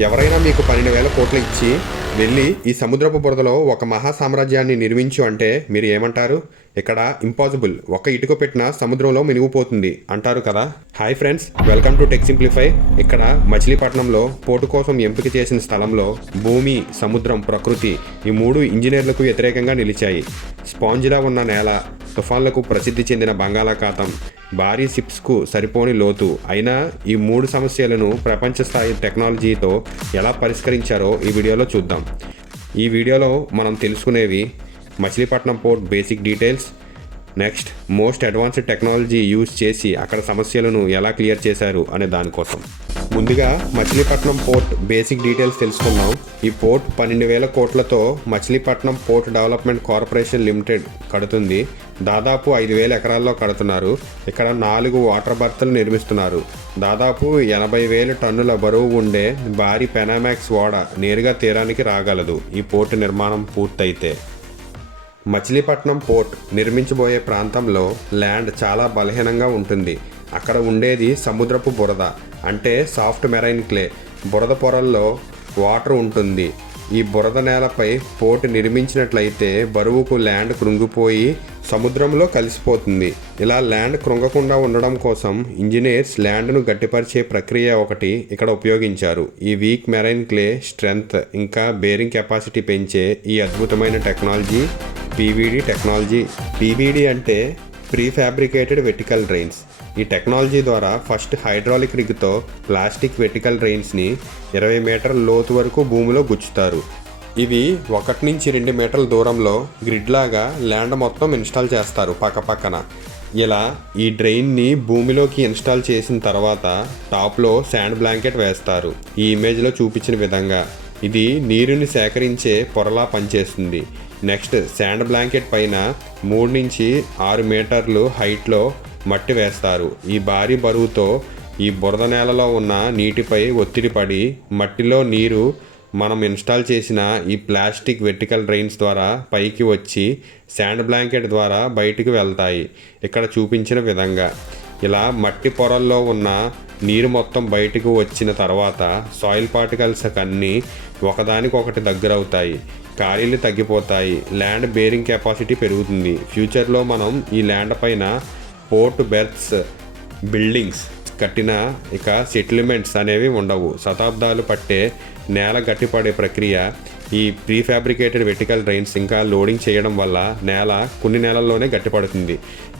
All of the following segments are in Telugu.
ఎవరైనా మీకు 12,000 కోట్లు ఇచ్చి వెళ్ళి ఈ సముద్రపు బురదలో ఒక మహా సామ్రాజ్యాన్ని నిర్మించు అంటే మీరు ఏమంటారు? ఇక్కడ ఇంపాసిబుల్, ఒక ఇటుక పెట్టిన సముద్రంలో మునిగిపోతుంది అంటారు కదా. Hi friends, welcome to tech simplify. ఇక్కడ మచిలీపట్నంలో పోర్టు కోసం ఎంపిక చేసిన స్థలంలో భూమి, సముద్రం, ప్రకృతి ఈ మూడు ఇంజనీర్లకు వ్యతిరేకంగా నిలిచాయి. స్పాంజిలా ఉన్న నేల, తుఫాన్లకు ప్రసిద్ధి చెందిన బంగాళాఖాతం, భారీ షిప్స్కు సరిపోని లోతు అయినా ఈ మూడు సమస్యలను ప్రపంచ స్థాయి టెక్నాలజీతో ఎలా పరిష్కరించారో ఈ వీడియోలో చూద్దాం. ఈ వీడియోలో మనం తెలుసుకునేవి Machilipatnam port basic details, next most advanced technology use చేసి అక్కడ సమస్యలను ఎలా క్లియర్ చేశారు అనే దానికోసం. ముందుగా మచిలీపట్నం పోర్ట్ బేసిక్ డీటెయిల్స్ తెలుసుకుందాం. ఈ పోర్ట్ 12,000 కోట్లతో Machilipatnam port development corporation limited కడుతుంది. దాదాపు 5,000 ఎకరాల్లో కడుతున్నారు. ఇక్కడ 4 వాటర్ బర్త్లు నిర్మిస్తున్నారు. దాదాపు 80,000 టన్నుల బరువు ఉండే భారీ పెనామాక్స్ ఓడ నేరుగా తీరానికి రాగలదు ఈ పోర్టు నిర్మాణం పూర్తయితే. మచిలీపట్నం పోర్ట్ నిర్మించబోయే ప్రాంతంలో ల్యాండ్ చాలా బలహీనంగా ఉంటుంది. అక్కడ ఉండేది సముద్రపు బురద, అంటే సాఫ్ట్ మెరైన్ క్లే. బురద పొరల్లో వాటర్ ఉంటుంది. ఈ బురద నేలపై పోర్ట్ నిర్మించినట్లయితే బరువుకు ల్యాండ్ కృంగిపోయి సముద్రంలో కలిసిపోతుంది. ఇలా ల్యాండ్ కృంగకుండా ఉండడం కోసం ఇంజనీర్స్ ల్యాండ్ను గట్టిపరిచే ప్రక్రియ ఒకటి ఇక్కడ ఉపయోగించారు. ఈ వీక్ మెరైన్ క్లే స్ట్రెంగ్త్ ఇంకా బేరింగ్ కెపాసిటీ పెంచే ఈ అద్భుతమైన టెక్నాలజీ పీవీడీ టెక్నాలజీ. పీవీడీ అంటే ప్రీ ఫ్యాబ్రికేటెడ్ వెర్టికల్ డ్రైన్స్. ఈ టెక్నాలజీ ద్వారా ఫస్ట్ హైడ్రాలిక్ రిగ్తో ప్లాస్టిక్ వెర్టికల్ డ్రైన్స్ని 20 మీటర్ల లోతు వరకు భూమిలో గుచ్చుతారు. ఇవి 1 నుంచి 2 మీటర్ల దూరంలో గ్రిడ్ లాగా ల్యాండ్ మొత్తం ఇన్స్టాల్ చేస్తారు పక్కపక్కన. ఇలా ఈ డ్రైన్ని భూమిలోకి ఇన్స్టాల్ చేసిన తర్వాత టాప్లో శాండ్ బ్లాంకెట్ వేస్తారు. ఈ ఇమేజ్లో చూపించిన విధంగా ఇది నీరుని సేకరించే పొరలా పనిచేస్తుంది. నెక్స్ట్ శాండ్ బ్లాంకెట్ పైన 3 నుంచి 6 మీటర్లు హైట్లో మట్టి వేస్తారు. ఈ భారీ బరువుతో ఈ బురద నేలలో ఉన్న నీటిపై ఒత్తిడి పడి మట్టిలో నీరు మనం ఇన్స్టాల్ చేసిన ఈ ప్లాస్టిక్ వెర్టికల్ డ్రైన్స్ ద్వారా పైకి వచ్చి శాండ్ బ్లాంకెట్ ద్వారా బయటికి వెళ్తాయి. ఇక్కడ చూపించిన విధంగా ఇలా మట్టి పొరల్లో ఉన్న నీరు మొత్తం బయటకు వచ్చిన తర్వాత సాయిల్ పార్టికల్స్ అన్నీ ఒకదానికొకటి దగ్గరవుతాయి, ఖాళీలు తగ్గిపోతాయి, ల్యాండ్ బేరింగ్ కెపాసిటీ పెరుగుతుంది. ఫ్యూచర్లో మనం ఈ ల్యాండ్ పైన పోర్ట్ బెర్త్స్, బిల్డింగ్స్ కట్టిన ఇక సెటిల్మెంట్స్ అనేవి ఉండవు. శతాబ్దాలు పట్టే నేల గట్టిపడే ప్రక్రియ ఈ ప్రీఫ్యాబ్రికేటెడ్ వెర్టికల్ డ్రైన్స్ ఇంకా లోడింగ్ చేయడం వల్ల నేల కొన్ని నెలల్లోనే గట్టిపడుతుంది.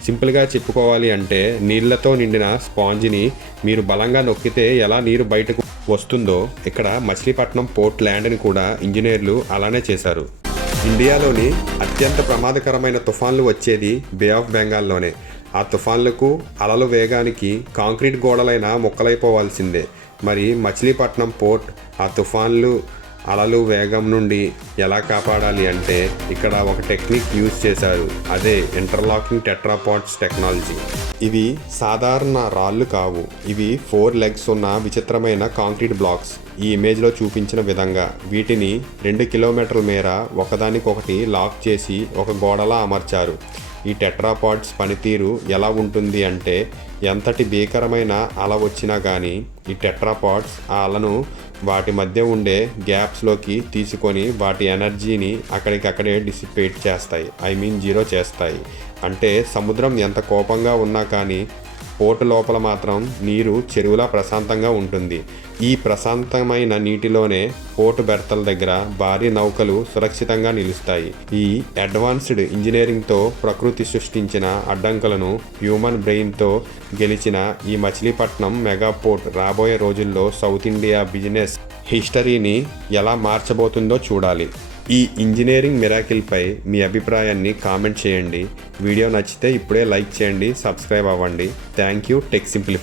సింపుల్గా చెప్పుకోవాలి అంటే నీళ్లతో నిండిన స్పాంజిని మీరు బలంగా నొక్కితే ఎలా నీరు బయటకు వస్తుందో ఇక్కడ మచిలీపట్నం పోర్ట్ ల్యాండ్ని కూడా ఇంజనీర్లు అలానే చేశారు. ఇండియాలోని అత్యంత ప్రమాదకరమైన తుఫాన్లు వచ్చేది బే ఆఫ్ బెంగాల్లోనే. ఆ తుఫాన్లకు అలల వేగానికి కాంక్రీట్ గోడలైన ముక్కలైపోవాల్సిందే. మరి మచిలీపట్నం పోర్ట్ ఆ తుఫాన్లు అలలు వేగం నుండి ఎలా కాపాడాలి అంటే ఇక్కడ ఒక టెక్నిక్ యూజ్ చేశారు. అదే ఇంటర్లాకింగ్ టెట్రాపాడ్స్ టెక్నాలజీ. ఇవి సాధారణ రాళ్ళు కావు. ఇవి 4 లెగ్స్ ఉన్న విచిత్రమైన కాంక్రీట్ బ్లాక్స్. ఈ ఇమేజ్లో చూపించిన విధంగా వీటిని 2 కిలోమీటర్ల మేర ఒకదానికొకటి లాక్ చేసి ఒక గోడలా అమర్చారు. ఈ టెట్రాపాడ్స్ పనితీరు ఎలా ఉంటుంది అంటే ఎంతటి భీకరమైన అల వచ్చినా కానీ ఈ టెట్రాపాడ్స్ ఆ అలను వాటి మధ్య ఉండే గ్యాప్స్లోకి తీసుకొని వాటి ఎనర్జీని అక్కడికక్కడే డిసిపేట్ చేస్తాయి, జీరో చేస్తాయి. అంటే సముద్రం ఎంత కోపంగా ఉన్నా కానీ పోర్టు లోపల మాత్రం నీరు చెరువులా ప్రశాంతంగా ఉంటుంది. ఈ ప్రశాంతమైన నీటిలోనే పోర్టు బెర్తల దగ్గర భారీ నౌకలు సురక్షితంగా నిలుస్తాయి. ఈ అడ్వాన్స్డ్ ఇంజనీరింగ్తో ప్రకృతి సృష్టించిన అడ్డంకులను హ్యూమన్ బ్రెయిన్తో గెలిచిన ఈ మచిలీపట్నం మెగా పోర్ట్ రాబోయే రోజుల్లో సౌత్ ఇండియా బిజినెస్ హిస్టరీని ఎలా మార్చబోతుందో చూడాలి. ఈ ఇంజనీరింగ్ మిరాకిల్పై మీ అభిప్రాయాన్ని కామెంట్ చేయండి. వీడియో నచ్చితే ఇప్పుడే లైక్ చేయండి, సబ్స్క్రైబ్ అవ్వండి. Thank you. Tech simplify.